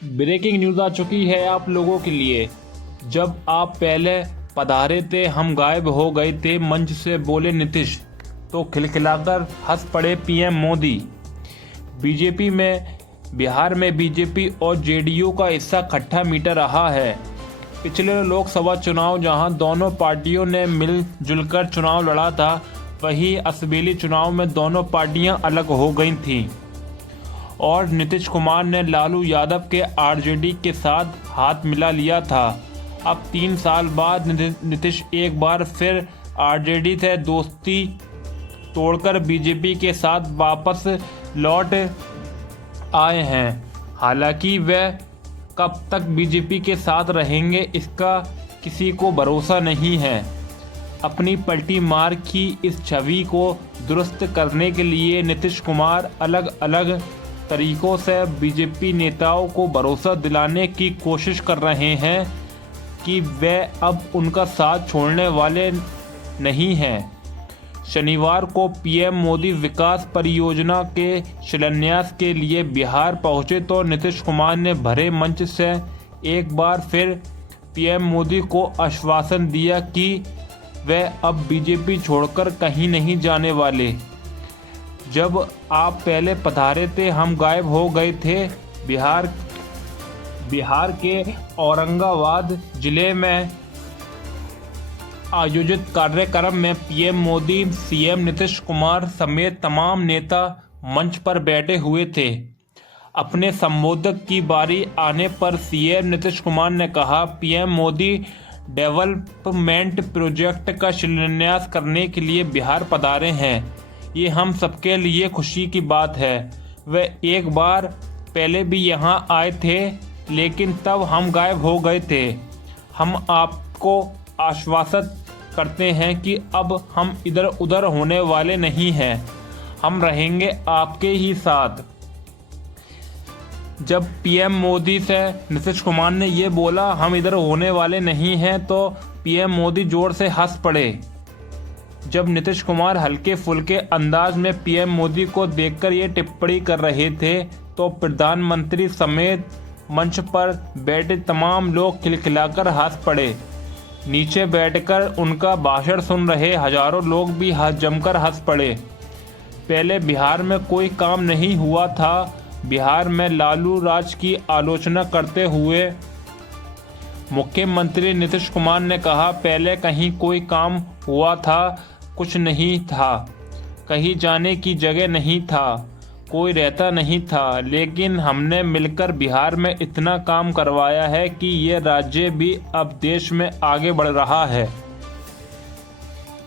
Breaking news आ चुकी है आप लोगों के लिए। जब आप पहले पधारे थे हम गायब हो गए थे मंच से बोले नीतीश, तो खिलखिलाकर हंस पड़े पीएम मोदी। बिहार में बीजेपी और जेडीयू का हिस्सा खट्टा मीठा रहा है। पिछले लोकसभा चुनाव जहां दोनों पार्टियों ने मिलजुल चुनाव लड़ा था, वहीं असेंबली चुनाव में दोनों पार्टियां अलग हो गई थीं और नीतीश कुमार ने लालू यादव के आरजेडी के साथ हाथ मिला लिया था। अब 3 साल बाद नीतीश एक बार फिर आरजेडी से दोस्ती तोड़कर बीजेपी के साथ वापस लौट आए हैं। हालांकि वे कब तक बीजेपी के साथ रहेंगे इसका किसी को भरोसा नहीं है। अपनी पलटी मार की इस छवि को दुरुस्त करने के लिए नीतीश कुमार अलग अलग तरीकों से बीजेपी नेताओं को भरोसा दिलाने की कोशिश कर रहे हैं कि वे अब उनका साथ छोड़ने वाले नहीं हैं। शनिवार को पीएम मोदी विकास परियोजना के शिलान्यास के लिए बिहार पहुंचे तो नीतीश कुमार ने भरे मंच से एक बार फिर पीएम मोदी को आश्वासन दिया कि वे अब बीजेपी छोड़कर कहीं नहीं जाने वाले। जब आप पहले पधारे थे हम गायब हो गए थे। बिहार के औरंगाबाद जिले में आयोजित कार्यक्रम में पीएम मोदी, सीएम नीतीश कुमार समेत तमाम नेता मंच पर बैठे हुए थे। अपने संबोधक की बारी आने पर सीएम नीतीश कुमार ने कहा, पीएम मोदी डेवलपमेंट प्रोजेक्ट का शिलान्यास करने के लिए बिहार पधारे हैं। ये हम सबके लिए खुशी की बात है। वे एक बार पहले भी यहाँ आए थे, लेकिन तब हम गायब हो गए थे। हम आपको आश्वस्त करते हैं कि अब हम इधर उधर होने वाले नहीं हैं। हम रहेंगे आपके ही साथ। जब पीएम मोदी से नीतीश कुमार ने ये बोला हम इधर होने वाले नहीं हैं, तो पीएम मोदी जोर से हंस पड़े। जब नीतीश कुमार हल्के फुल्के अंदाज में पीएम मोदी को देखकर ये टिप्पणी कर रहे थे, तो प्रधानमंत्री समेत मंच पर बैठे तमाम लोग खिलखिलाकर हंस पड़े। नीचे बैठकर उनका भाषण सुन रहे हजारों लोग भी जमकर हंस पड़े। पहले बिहार में कोई काम नहीं हुआ था। बिहार में लालू राज की आलोचना करते हुए मुख्यमंत्री नीतीश कुमार ने कहा, पहले कहीं कोई काम हुआ था, कुछ नहीं था, कहीं जाने की जगह नहीं था, कोई रहता नहीं था, लेकिन हमने मिलकर बिहार में इतना काम करवाया है कि ये राज्य भी अब देश में आगे बढ़ रहा है।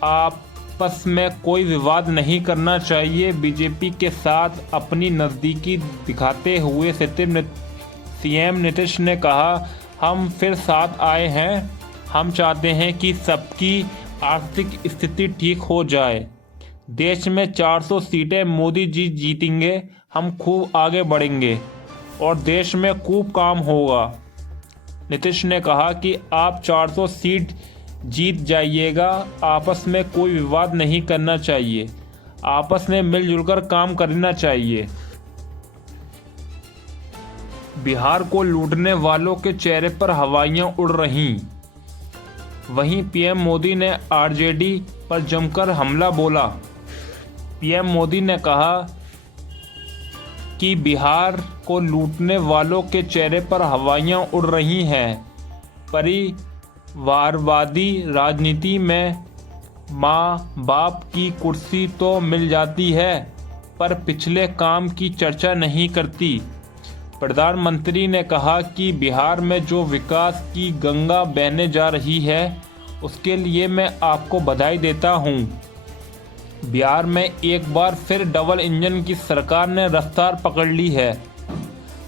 आपस में कोई विवाद नहीं करना चाहिए। बीजेपी के साथ अपनी नज़दीकी दिखाते हुए सीएम नीतीश ने कहा, हम फिर साथ आए हैं। हम चाहते हैं कि सबकी आर्थिक स्थिति ठीक हो जाए। देश में 400 सीटें मोदी जी जीतेंगे। हम खूब आगे बढ़ेंगे और देश में खूब काम होगा। नीतीश ने कहा कि आप 400 सीट जीत जाइएगा। आपस में कोई विवाद नहीं करना चाहिए। आपस में मिलजुल कर काम करना चाहिए। बिहार को लूटने वालों के चेहरे पर हवाइयां उड़ रहीं। वहीं पीएम मोदी ने आरजेडी पर जमकर हमला बोला। पीएम मोदी ने कहा कि बिहार को लूटने वालों के चेहरे पर हवाइयां उड़ रही हैं। परिवारवादी राजनीति में माँ बाप की कुर्सी तो मिल जाती है, पर पिछले काम की चर्चा नहीं करती। प्रधानमंत्री ने कहा कि बिहार में जो विकास की गंगा बहने जा रही है, उसके लिए मैं आपको बधाई देता हूं। बिहार में एक बार फिर डबल इंजन की सरकार ने रफ्तार पकड़ ली है।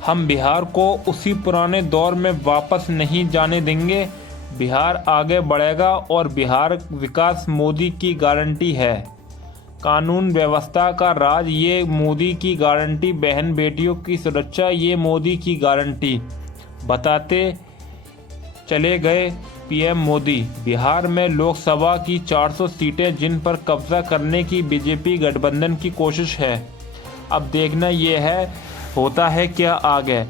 हम बिहार को उसी पुराने दौर में वापस नहीं जाने देंगे। बिहार आगे बढ़ेगा और बिहार विकास मोदी की गारंटी है। कानून व्यवस्था का राज ये मोदी की गारंटी, बहन बेटियों की सुरक्षा ये मोदी की गारंटी, बताते चले गए पीएम मोदी। बिहार में लोकसभा की 400 सीटें जिन पर कब्जा करने की बीजेपी गठबंधन की कोशिश है। अब देखना यह है होता है क्या आगे।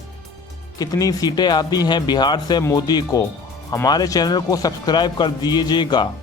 कितनी सीटें आती हैं बिहार से मोदी को। हमारे चैनल को सब्सक्राइब कर दीजिएगा।